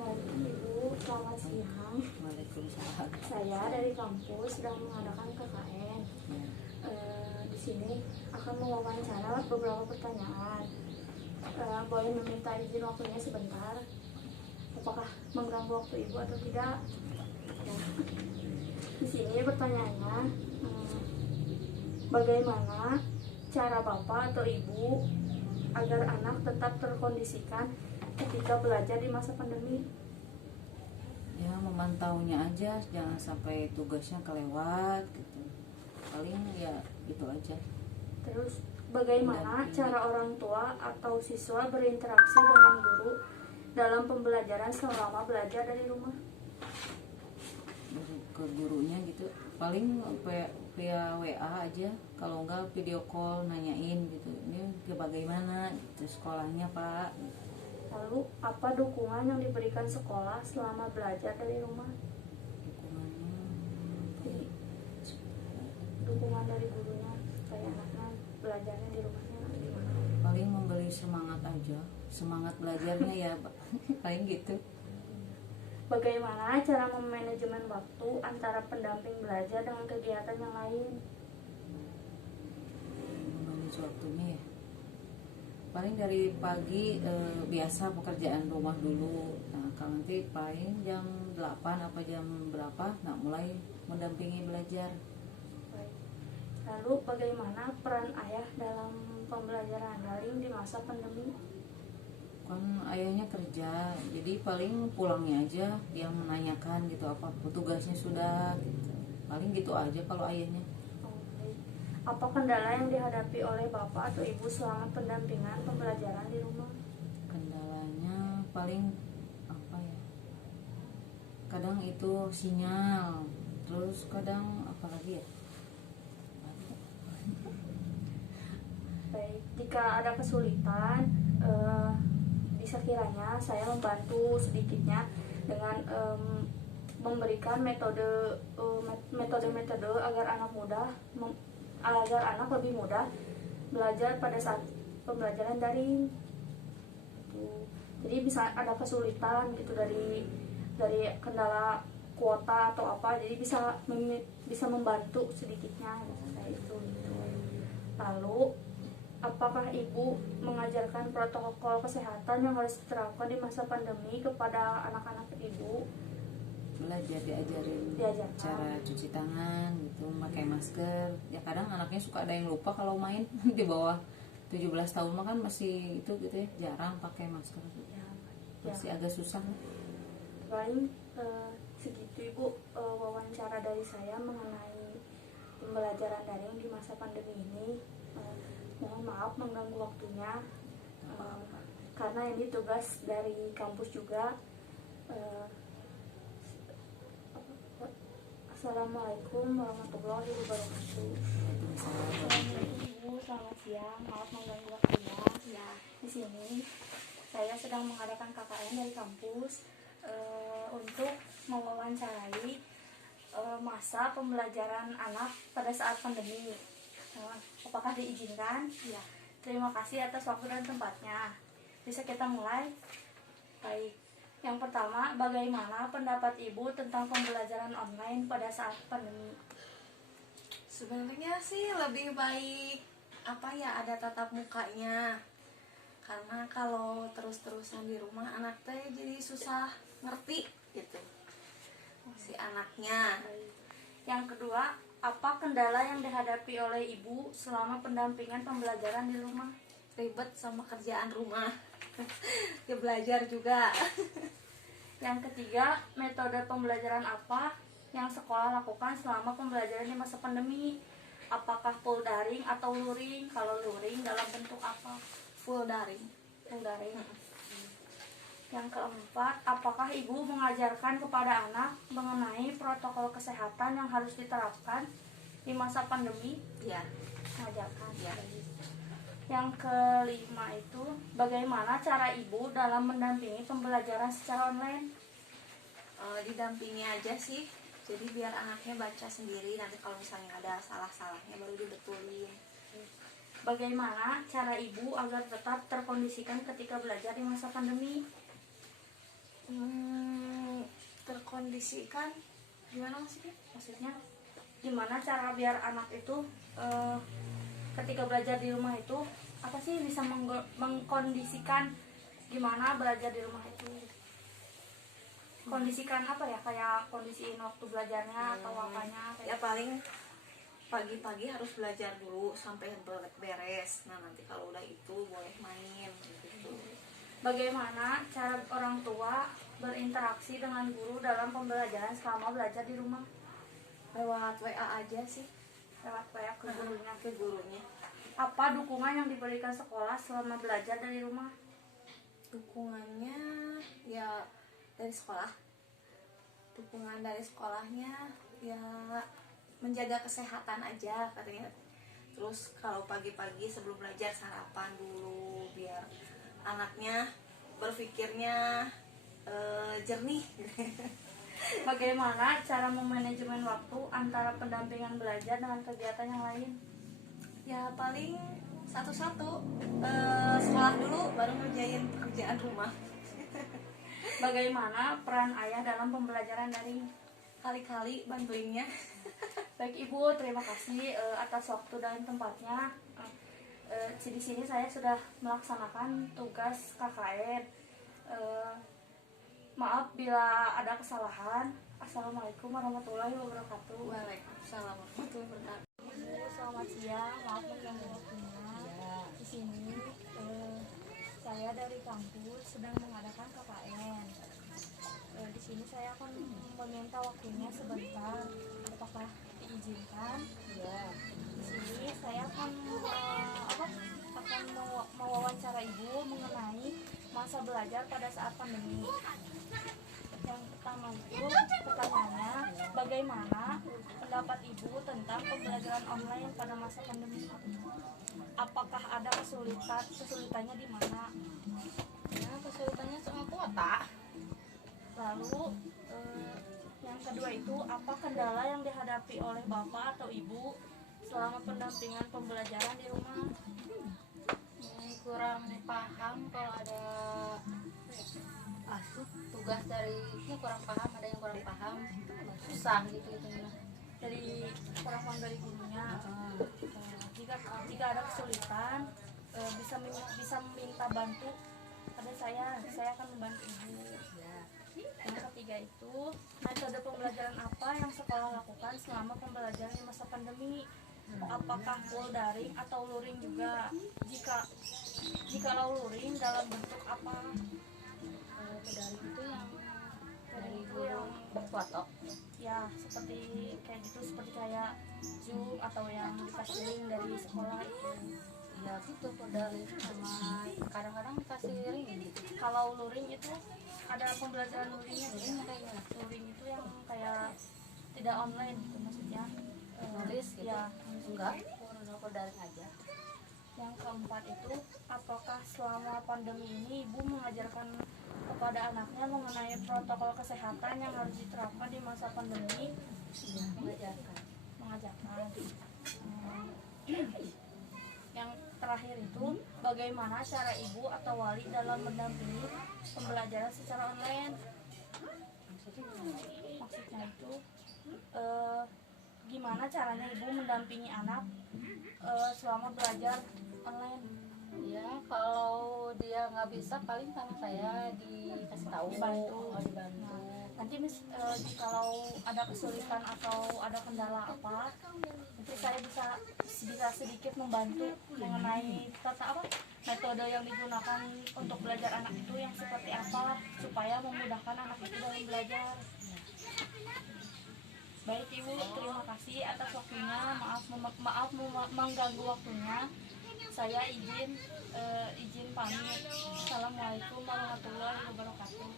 Assalamualaikum Ibu, selamat siang. Waalaikumsalam. Saya dari kampus sedang mengadakan KKN. Di sini akan mewawancara beberapa pertanyaan. Boleh meminta izin waktunya sebentar? Apakah mengganggu waktu Ibu atau tidak? Ya. Di sini pertanyaannya, bagaimana cara Bapak atau Ibu agar anak tetap terkondisikan ketika belajar di masa pandemi? Ya, memantaunya aja, jangan sampai tugasnya kelewat gitu. Paling ya gitu aja. Terus bagaimana Mendampingi. cara orang tua atau siswa berinteraksi dengan guru dalam pembelajaran selama belajar dari rumah? Ke gurunya gitu. Paling via WA aja, kalau enggak video call nanyain gitu. Ini bagaimana gitu, sekolahnya Pak. Lalu apa dukungan yang diberikan sekolah selama belajar dari rumah? Dukungannya Jadi, dukungan dari gurunya supaya anaknya belajarnya di rumahnya gimana? paling memberi semangat aja, semangat belajarnya ya paling gitu. Bagaimana cara memanajemen waktu antara pendamping belajar dengan kegiatan yang lain? Memanage waktunya ya, paling dari pagi biasa pekerjaan rumah dulu. Nah kalau nanti paling jam 8 apa jam berapa, nah mulai mendampingi belajar. Baik. Lalu bagaimana peran ayah dalam pembelajaran daring di masa pandemi? Kan ayahnya kerja, jadi paling pulangnya aja dia menanyakan gitu apa tugasnya sudah gitu. Paling gitu aja kalau ayahnya. Oh, baik. Apa kendala yang dihadapi oleh Bapak atau Ibu selama pendampingan pembelajaran di rumah? Kendalanya paling apa ya, kadang itu sinyal, terus kadang apa lagi ya. Baik, jika ada kesulitan, bisa kiranya saya membantu sedikitnya dengan memberikan metode-metode agar anak lebih mudah belajar pada saat pembelajaran daring. Jadi bisa ada kesulitan gitu dari kendala kuota atau apa, jadi bisa membantu sedikitnya kayak itu gitu. Lalu apakah Ibu mengajarkan protokol kesehatan yang harus diterapkan di masa pandemi kepada anak-anak Ibu? Belajar diajarin Diajarkan. cara cuci tangan gitu, pakai masker. Ya kadang anaknya suka ada yang lupa kalau main di bawah 17 tahun mah kan masih itu gitu ya, jarang pakai masker. Masih agak susah. Paling segitu Ibu wawancara dari saya mengenai pembelajaran daring di masa pandemi ini. Mohon maaf mengganggu waktunya, karena ini tugas dari kampus juga. Assalamualaikum warahmatullahi wabarakatuh. Ibu, selamat siang. Maaf mengganggu waktunya. Ya, di sini saya sedang mengadakan KKN dari kampus untuk mewawancarai masa pembelajaran anak pada saat pandemi. Apakah diizinkan? Ya. Terima kasih atas waktu dan tempatnya. Bisa kita mulai? Baik. Yang pertama, bagaimana pendapat Ibu tentang pembelajaran online pada saat pandemi? Sebenarnya sih lebih baik ada tatap mukanya. Karena kalau terus-terusan di rumah anak teh jadi susah ngerti gitu si anaknya. Yang kedua, apa kendala yang dihadapi oleh Ibu selama pendampingan pembelajaran di rumah? Ribet sama kerjaan rumah. Ya belajar juga. Yang ketiga, metode pembelajaran apa yang sekolah lakukan selama pembelajaran di masa pandemi? Apakah full daring atau luring? Kalau luring dalam bentuk apa? Full daring. Full daring. Yang keempat, apakah Ibu mengajarkan kepada anak mengenai protokol kesehatan yang harus diterapkan di masa pandemi? Ya. Mengajarkan. Ya. Yang kelima itu, bagaimana cara Ibu dalam mendampingi pembelajaran secara online? Didampingi aja sih. Jadi biar anaknya baca sendiri, nanti kalau misalnya ada salah-salahnya baru dibetulin. Bagaimana cara Ibu agar tetap terkondisikan ketika belajar di masa pandemi? mengkondisikan gimana maksudnya? Maksudnya gimana cara biar anak itu ketika belajar di rumah itu apa sih bisa mengkondisikan gimana belajar di rumah itu, kondisikan apa ya, kayak kondisiin waktu belajarnya atau apanya Ya kayak paling pagi-pagi harus belajar dulu sampai beres. Nah nanti kalau udah itu boleh main gitu. bagaimana cara orang tua berinteraksi dengan guru dalam pembelajaran selama belajar di rumah? Lewat WA aja sih Lewat WA ke gurunya. ke gurunya. Apa dukungan yang diberikan sekolah selama belajar dari rumah? Dukungannya ya dari sekolah. Dukungan dari sekolahnya ya menjaga kesehatan aja katanya. Terus kalau pagi-pagi sebelum belajar sarapan dulu biar anaknya berpikirnya jernih. Bagaimana cara memanajemen waktu antara pendampingan belajar dengan kegiatan yang lain? Ya paling satu-satu sekolah dulu baru ngerjain pekerjaan rumah. Bagaimana peran ayah dalam pembelajaran daring? Kali-kali bantuinnya. Baik Ibu, terima kasih atas waktu dan tempatnya. Di sini saya sudah melaksanakan tugas KKN. Maaf bila ada kesalahan. Assalamualaikum warahmatullahi wabarakatuh. Waalaikumsalam warahmatullahi wabarakatuh. Ibu, selamat siang. Maaf mengganggu waktunya. Di sini saya dari kampus sedang mengadakan KKN. Di sini saya akan meminta waktunya sebentar. Apakah diizinkan? Ya. Di sini saya akan mewawancara Ibu mengenai masa belajar pada saat pandemi. Yang pertama itu pertanyaannya, bagaimana pendapat Ibu tentang pembelajaran online pada masa pandemi? Apakah ada kesulitannya di mana? Ya, kesulitannya sama kuota. Lalu yang kedua itu, apa kendala yang dihadapi oleh Bapak atau Ibu selama pendampingan pembelajaran di rumah? Kurang paham kalau ada tugas dari ini, kurang paham, ada yang kurang paham, susah gitu Dari kurang paham dari gurunya. Jika ada kesulitan, bisa meminta bantu pada saya akan membantu Ibu. Yang ketiga itu, metode pembelajaran apa yang sekolah lakukan selama pembelajaran di masa pandemi? Apakah full daring atau luring juga? Jika luring, dalam bentuk apa? daring itu yang Dari itu yang foto. ya seperti kayak gitu, seperti kayak Zoom atau yang dikasih link dari sekolah itu. Ya gitu, daring sama kadang-kadang dikasih ring gitu. Kalau luring itu ada pembelajaran luringnya Ini ya? kayaknya Luring itu yang kayak tidak online gitu maksudnya. nulis gitu. Ya, Enggak, udah daring aja. yang keempat itu, apakah selama pandemi ini Ibu mengajarkan kepada anaknya mengenai protokol kesehatan yang harus diterapkan di masa pandemi? Ya, mengajarkan. Mengajarkan. Yang terakhir itu, bagaimana cara Ibu atau wali dalam mendampingi pembelajaran secara online? Maksudnya itu, gimana caranya Ibu mendampingi anak selama belajar online? Ya kalau dia nggak bisa paling sama saya dikasih tahu, Dibantu. dibantu. Nanti kalau ada kesulitan atau ada kendala apa, nanti saya bisa sedikit membantu mengenai metode yang digunakan untuk belajar anak itu yang seperti apa supaya memudahkan anak itu dalam belajar. Baik Ibu, terima kasih atas waktunya. Maaf mengganggu waktunya. Saya izin pamit. Assalamualaikum warahmatullahi wabarakatuh.